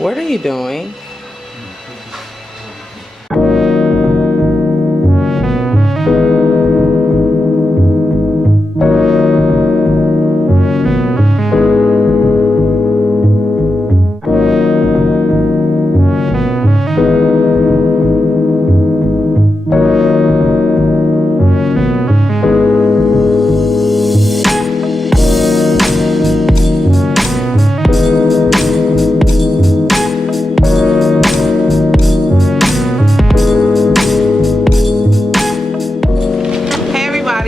What are you doing?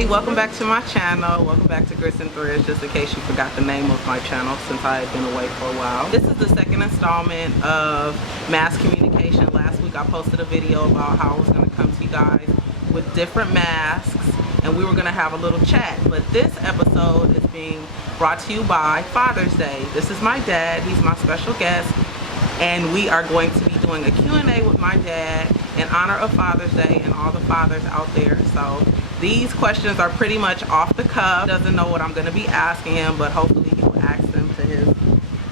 Welcome back to my channel. Welcome back to Grits and Threads, just in case you forgot the name of my channel since I had been away for a while. This is the second installment of mask communication. Last week I posted a video about how I was going to come to you guys with different masks and we were going to have a little chat. But this episode is being brought to you by Father's Day. This is my dad. He's my special guest. And we are going to be doing a Q&A with my dad in honor of Father's Day and all the fathers out there. So these questions are pretty much off the cuff. He doesn't know what I'm going to be asking him, but hopefully he will ask them to his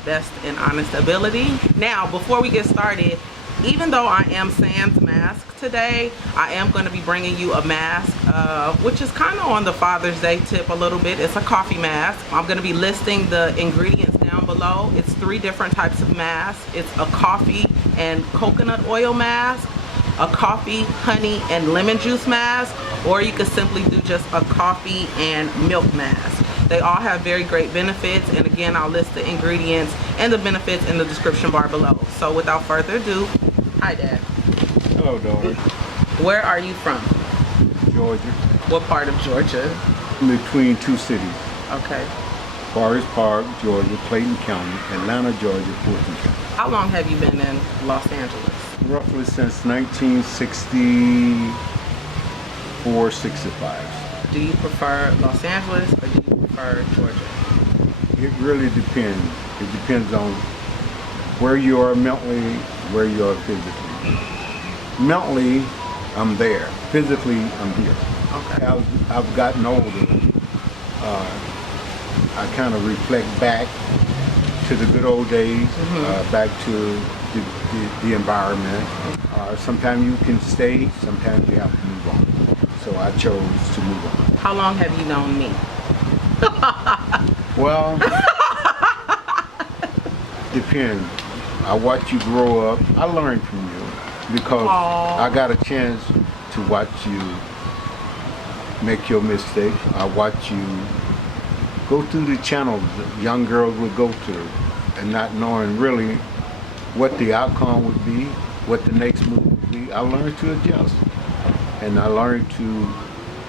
best and honest ability. Now, before we get started, even though I am sans mask today, I am going to be bringing you a mask, which is kind of on the Father's Day tip a little bit. It's a coffee mask. I'm going to be listing the ingredients down below. It's 3 different types of masks. It's a coffee and coconut oil mask, a coffee, honey, and lemon juice mask, or you could simply do just a coffee and milk mask. They all have very great benefits, and again, I'll list the ingredients and the benefits in the description bar below. So without further ado, hi Dad. Hello, daughter. Where are you from? Georgia. What part of Georgia? Between 2 cities. Okay. Forest Park, Georgia, Clayton County, Atlanta, Georgia, Fulton County. How long have you been in Los Angeles? Roughly since 1964, 65. Do you prefer Los Angeles or do you prefer Georgia? It really depends. It depends on where you are mentally, where you are physically. Mentally, I'm there. Physically, I'm here. Okay. I've gotten older. I kind of reflect back to the good old days, back to the environment. Sometimes you can stay, sometimes you have to move on. So I chose to move on. How long have you known me? Well, depends. I watch you grow up. I learned from you because I got a chance to watch you make your mistakes. I watch you go through the channels that young girls would go through and not knowing really what the outcome would be, what the next move would be. I learned to adjust, and I learned to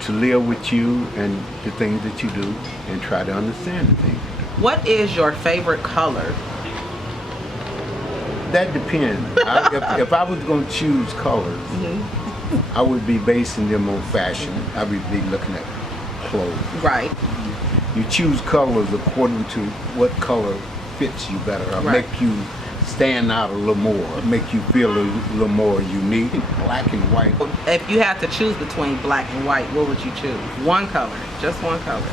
live with you and the things that you do and try to understand the things you do. What is your favorite color? That depends. If I was going to choose colors, I would be basing them on fashion. I would be looking at clothes. Right. You choose colors according to what color fits you better, or Right. make you stand out a little more, or make you feel a little more unique. Black and white. If you had to choose between black and white, what would you choose? One color, just one color.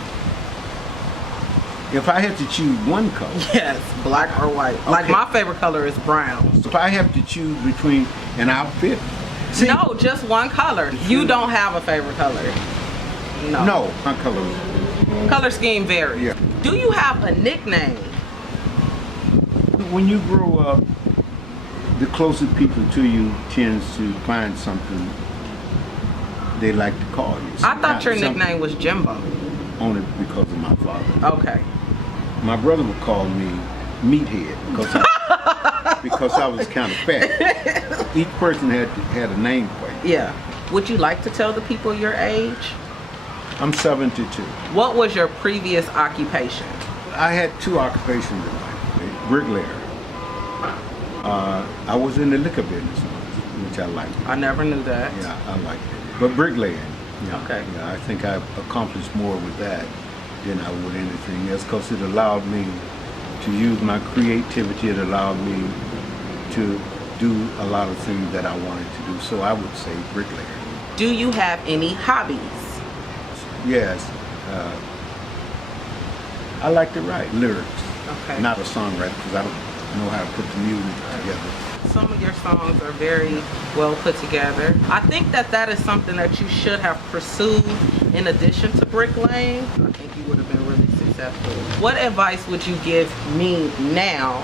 If I had to choose one color. Yes, black or white. Okay. Like my favorite color is brown. If I have to choose between an outfit. See, No, just one color. You don't have a favorite color. No. No, my color. Color scheme varies. Yeah. Do you have a nickname? When you grow up, the closest people to you tends to find something they like to call you. I thought your nickname was Jimbo. Only because of my father. Okay. My brother would call me Meathead because I was kind of fat. Each person had a name for you. Yeah. Would you like to tell the people your age? I'm 72. What was your previous occupation? I had 2 occupations in life. Bricklayer. I was in the liquor business, which I liked. I never knew that. Yeah, I liked it. But bricklaying. Yeah, Okay. Yeah, I think I accomplished more with that than I would anything else because it allowed me to use my creativity. It allowed me to do a lot of things that I wanted to do. So I would say bricklayer. Do you have any hobbies? Yes. I like to write lyrics. Okay. Not a songwriter because know how to put the music together. Some of your songs are very well put together. I think that is something that you should have pursued in addition to Brick Lane. I think you would have been really successful. What advice would you give me now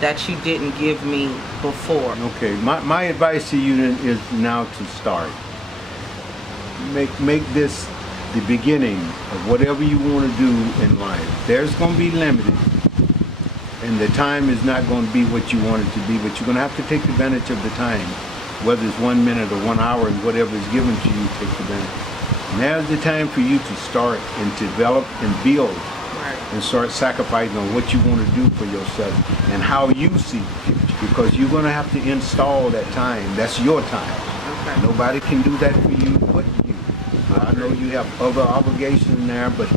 that you didn't give me before? Okay, my advice to you then is now to start. Make this the beginning of whatever you want to do in life. There's going to be limited, and the time is not going to be what you want it to be, but you're going to have to take advantage of the time, whether it's 1 minute or 1 hour, and whatever is given to you, take advantage. Now's the time for you to start and develop and build, and start sacrificing on what you want to do for yourself and how you see the future, because you're going to have to install that time. That's your time. Okay. Nobody can do that for you but you. I know you have other obligations there, but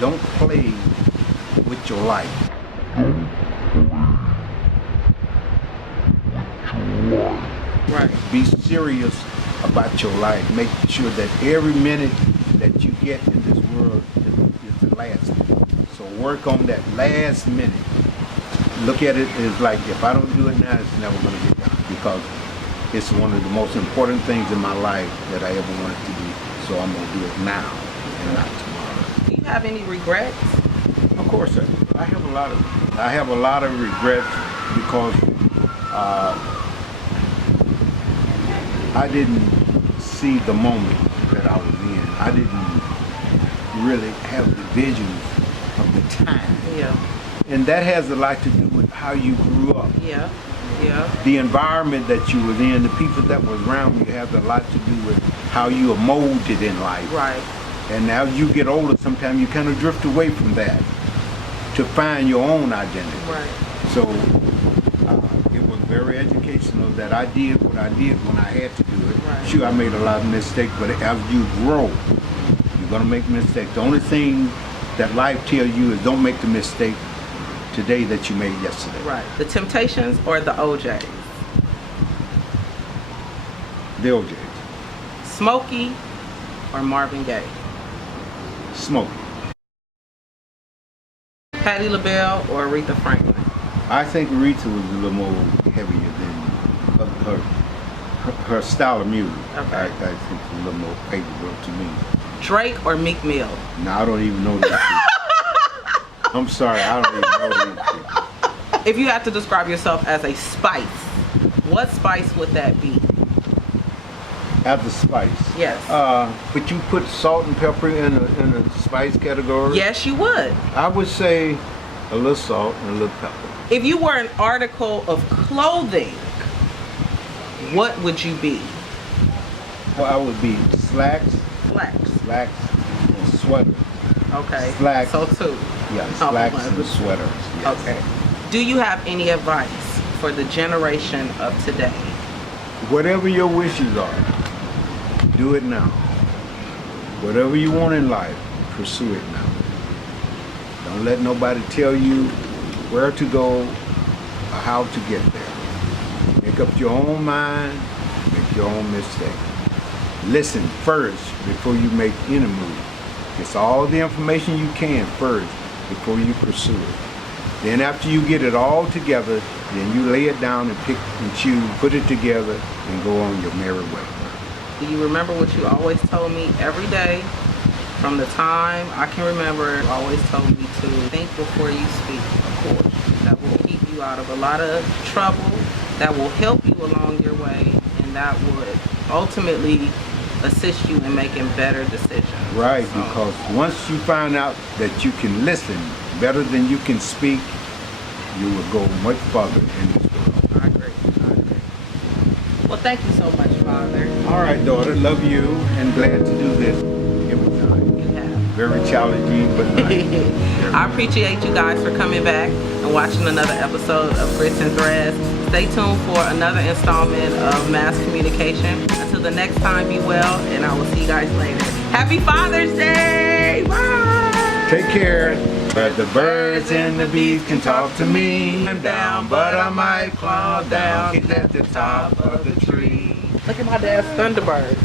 don't play with your life. Right. Be serious about your life. Make sure that every minute that you get in this world is the last minute. So work on that last minute. Look at it as like, if I don't do it now, it's never going to get done, because it's one of the most important things in my life that I ever wanted to do. So I'm going to do it now and not tomorrow. Do you have any regrets? Of course I do. I have a lot of regrets because I didn't see the moment that I was in. I didn't really have the vision of the time. Yeah. And that has a lot to do with how you grew up. Yeah. Yeah. The environment that you was in, the people that was around you, have a lot to do with how you are molded in life. Right. And as you get older, sometimes you kind of drift away from that to find your own identity. Right. So it was very educational that I did what I did when I had to do it. Right. Sure, I made a lot of mistakes, but as you grow, you're going to make mistakes. The only thing that life tells you is don't make the mistake today that you made yesterday. Right. The Temptations or the OJs? The OJs. Smokey or Marvin Gaye? Smokey. Patti LaBelle or Aretha Franklin? I think Aretha was a little more heavier than her style of music. Okay. I think it's a little more favorable to me. Drake or Meek Mill? No, I don't even know that. I'm sorry, I don't even know that. If you had to describe yourself as a spice, what spice would that be? As a spice? Yes. But you put salt and pepper in a spice category? Yes, you would. I would say a little salt and a little pepper. If you were an article of clothing, what would you be? Well, I would be slacks, Slacks. and sweaters. Okay. Slacks. So two. Yeah, slacks and sweaters. Yes. Okay. Do you have any advice for the generation of today? Whatever your wishes are, do it now. Whatever you want in life, pursue it now. Don't let nobody tell you where to go or how to get there. Make up your own mind, make your own mistake. Listen first before you make any move. Get all the information you can first before you pursue it. Then after you get it all together, then you lay it down and pick and choose, put it together, and go on your merry way. Do you remember what you always told me every day? From the time I can remember, you always told me to think before you speak, of course. That will keep you out of a lot of trouble, that will help you along your way, and that would ultimately assist you in making better decisions. Right, because once you find out that you can listen better than you can speak, you will go much farther in this world. I agree. Well, thank you so much, Father. All right, daughter, love you and glad to do this. It was nice. You have. Very challenging, but nice. I appreciate you guys for coming back and watching another episode of Grits and Threads. Stay tuned for another installment of Mass Communication. Until the next time, be well, and I will see you guys later. Happy Father's Day! Bye! Take care. But the birds and the bees can talk to me. I'm down, but I might climb down. Get at the top of the tree. Look at my dad's Thunderbird.